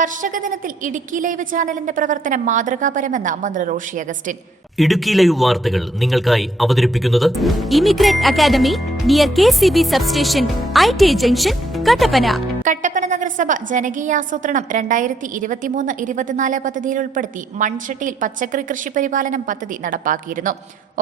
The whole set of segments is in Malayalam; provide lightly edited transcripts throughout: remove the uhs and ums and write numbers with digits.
കർഷക ദിനത്തിൽ ഇടുക്കി ലൈവ് ചാനലിന്റെ പ്രവർത്തനം മാതൃകാപരമെന്ന് മന്ത്രി റോഷി അഗസ്റ്റിൻ. ഇടുക്കി ലൈവ് വാർത്തകൾ നിങ്ങൾക്കായി അവതരിപ്പിക്കുന്നത് immigrant academy near KCB substation IT junction Kattappana. Kattappana നഗരസഭ ജനകീയാസൂത്രണം 2023-24 പദ്ധതിയിൽ ഉൾപ്പെടുത്തി മൺചട്ടിയിൽ പച്ചക്കറി കൃഷി പരിപാലനം പദ്ധതി നടപ്പാക്കിയിരുന്നു.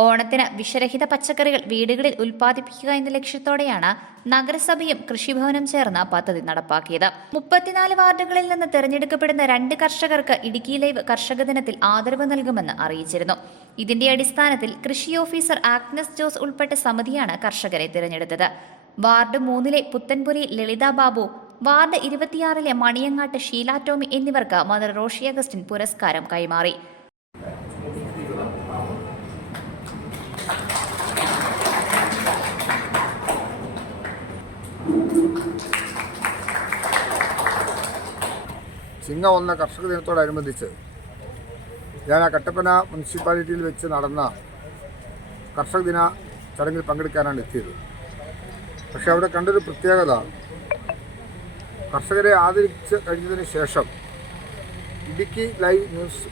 ഓണത്തിന് വിഷരഹിത പച്ചക്കറികൾ വീടുകളിൽ ഉൽപ്പാദിപ്പിക്കുക എന്ന ലക്ഷ്യത്തോടെയാണ് നഗരസഭയും കൃഷിഭവനും ചേർന്ന് പദ്ധതി നടപ്പാക്കിയത്. 34 വാർഡുകളിൽ നിന്ന് തെരഞ്ഞെടുക്കപ്പെടുന്ന 2 കർഷകർക്ക് ഇടുക്കി ലൈവ് കർഷക ദിനത്തിൽ ആദരവ് നൽകുമെന്ന് അറിയിച്ചിരുന്നു. ഇതിന്റെ അടിസ്ഥാനത്തിൽ കൃഷി ഓഫീസർ ആഗ്നസ് ജോസ് ഉൾപ്പെട്ട സമിതിയാണ് കർഷകരെ തിരഞ്ഞെടുത്തത്. വാർഡ് 3-ലെ പുത്തൻപുരി ലളിത ബാബു, വാർഡ് 26-ലെ മണിയങ്ങാട്ട് ഷീല ടോമി എന്നിവർക്ക് മദർ റോഷി അഗസ്റ്റിൻ പുരസ്കാരം കൈമാറി. ചിങ്ങം 1 കർഷക ദിനത്തോടനുബന്ധിച്ച് ഞാൻ കട്ടപ്പന മുനിസിപ്പാലിറ്റിയിൽ വെച്ച് നടന്ന കർഷക ദിന ചടങ്ങിൽ പങ്കെടുക്കാനാണ് എത്തിയത്. പക്ഷേ അവിടെ കണ്ടൊരു പ്രത്യേകത, കർഷകരെ ആദരിച്ച് കഴിഞ്ഞതിന് ശേഷം ഇടുക്കി ലൈവ് ന്യൂസ്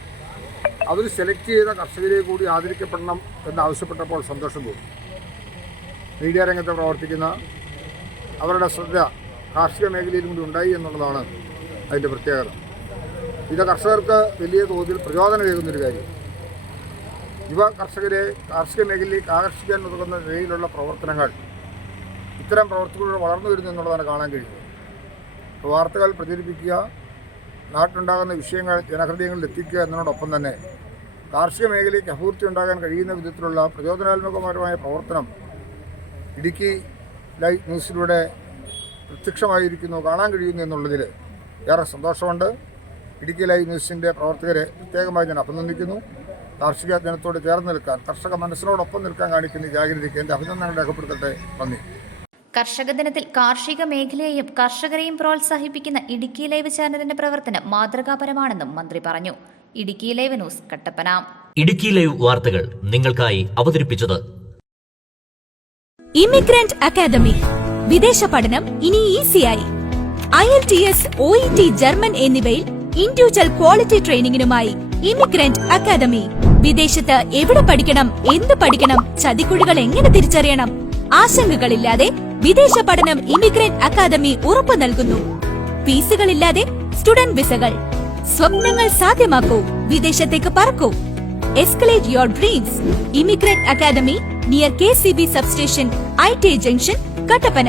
അതിൽ സെലക്ട് ചെയ്ത കർഷകരെ കൂടി ആദരിക്കപ്പെടണം എന്നാവശ്യപ്പെട്ടപ്പോൾ സന്തോഷം തോന്നി. മീഡിയ രംഗത്ത് പ്രവർത്തിക്കുന്ന അവരുടെ ശ്രദ്ധ കാർഷിക മേഖലയിലും കൂടി ഉണ്ടായി എന്നുള്ളതാണ് അതിൻ്റെ പ്രത്യേകത. ഇത് കർഷകർക്ക് വലിയ തോതിൽ പ്രചോദനമേകുന്നൊരു കാര്യം. യുവ കർഷകരെ കാർഷിക മേഖലയിലേക്ക് ആകർഷിക്കാൻ ഉതകുന്ന നിലയിലുള്ള പ്രവർത്തനങ്ങൾ ഇത്തരം പ്രവർത്തനങ്ങളിലൂടെ വളർന്നു വരുന്നു എന്നുള്ളതാണ് കാണാൻ കഴിയുന്നത്. വാർത്തകൾ പ്രചരിപ്പിക്കുക, നാട്ടിലുണ്ടാകുന്ന വിഷയങ്ങൾ ജനഹൃദയങ്ങളിൽ എത്തിക്കുക എന്നതിനോടൊപ്പം തന്നെ കാർഷിക മേഖലയ്ക്ക് അഭിവൃദ്ധി ഉണ്ടാകാൻ കഴിയുന്ന വിധത്തിലുള്ള പ്രചോദനാത്മകമായ പ്രവർത്തനം ഇടുക്കി ലൈവ് ന്യൂസിലൂടെ പ്രത്യക്ഷമായിരിക്കുന്നു, കാണാൻ കഴിയുന്നു എന്നുള്ളതിൽ ഏറെ സന്തോഷമുണ്ട്. ഇടുക്കി ലൈവ് ന്യൂസിൻ്റെ പ്രവർത്തകരെ പ്രത്യേകമായി ഞാൻ അഭിനന്ദിക്കുന്നു. കാർഷിക ദിനത്തോട് ചേർന്ന് നിൽക്കാൻ, കർഷക മനസ്സിനോടൊപ്പം നിൽക്കാൻ കാണിക്കുന്ന ജാഗ്രതയ്ക്ക് എൻ്റെ അഭിനന്ദനങ്ങൾ രേഖപ്പെടുത്തട്ടെ. നന്ദി. കർഷക ദിനത്തിൽ കാർഷിക മേഖലയെയും കർഷകരെയും പ്രോത്സാഹിപ്പിക്കുന്ന ഇടുക്കി ലൈവ് ചാനലിന്റെ പ്രവർത്തനം മാതൃകാപരമാണെന്നും മന്ത്രി പറഞ്ഞു. Idukki live news Kattappana. Idukki live വാർത്തകൾ നിങ്ങൾക്കായി അവതരിപ്പിച്ചത് ഇമിഗ്രന്റ് അക്കാദമി. വിദേശ പഠനം ഇനി ഈസിയായി. IELTS, OET, ജർമ്മൻ എന്നിവയിൽ ഇൻഡിവിജ്വൽ ക്വാളിറ്റി ട്രെയിനിങ്ങിനുമായി ഇമിഗ്രന്റ് അക്കാദമി. വിദേശത്ത് എവിടെ പഠിക്കണം, എന്ത് പഠിക്കണം, ചതിക്കുഴികൾ എങ്ങനെ തിരിച്ചറിയണം, ആശങ്കകളില്ലാതെ വിദേശ പഠനം ഇമിഗ്രന്റ് അക്കാദമി ഉറപ്പു നൽകുന്നു. ഫീസുകളില്ലാതെ സ്റ്റുഡന്റ് വിസകൾ. സ്വപ്നങ്ങൾ സാധ്യമാക്കൂ, വിദേശത്തേക്ക് പറക്കൂ. Escalate your dreams. Immigrant academy near KCB substation IT junction Kattappana.